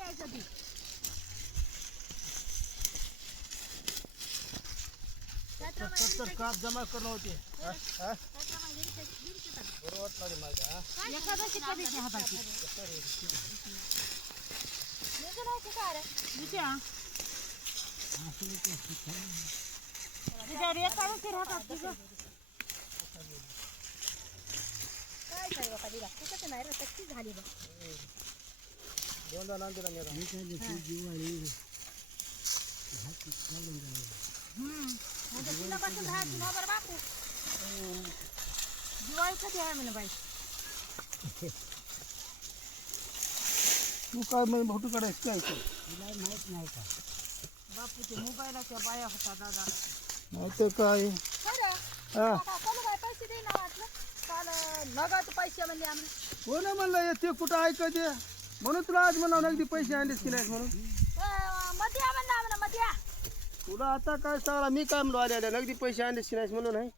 घ्यायचं ती काप जमा करणं होते बरोबर नाही माझ्या एखाद्याची कधीची हाताची झाली बघ दोनदा नांदीला नेला दिवाळी कधी आहे म्हणे बाई तू काय म्हणजे फोटो काढायचं काय माहित नाही का बापूचे मोबाईलाच्या बाया होता दादा नाही तर काय हा काय पैसे दे ना वाटलं काल नगाचे पैसे म्हणले आम्ही कोण म्हणलं येते कुठं ऐकायचे म्हणून तुला आज म्हणावं अगदी पैसे आणलेस की नाही म्हणून मध्ये म्हणलं आम्हाला मध्ये तुला आता काय सांगला मी काय म्हणलो आले अगदी पैसे आणलेस की नाही म्हणून नाही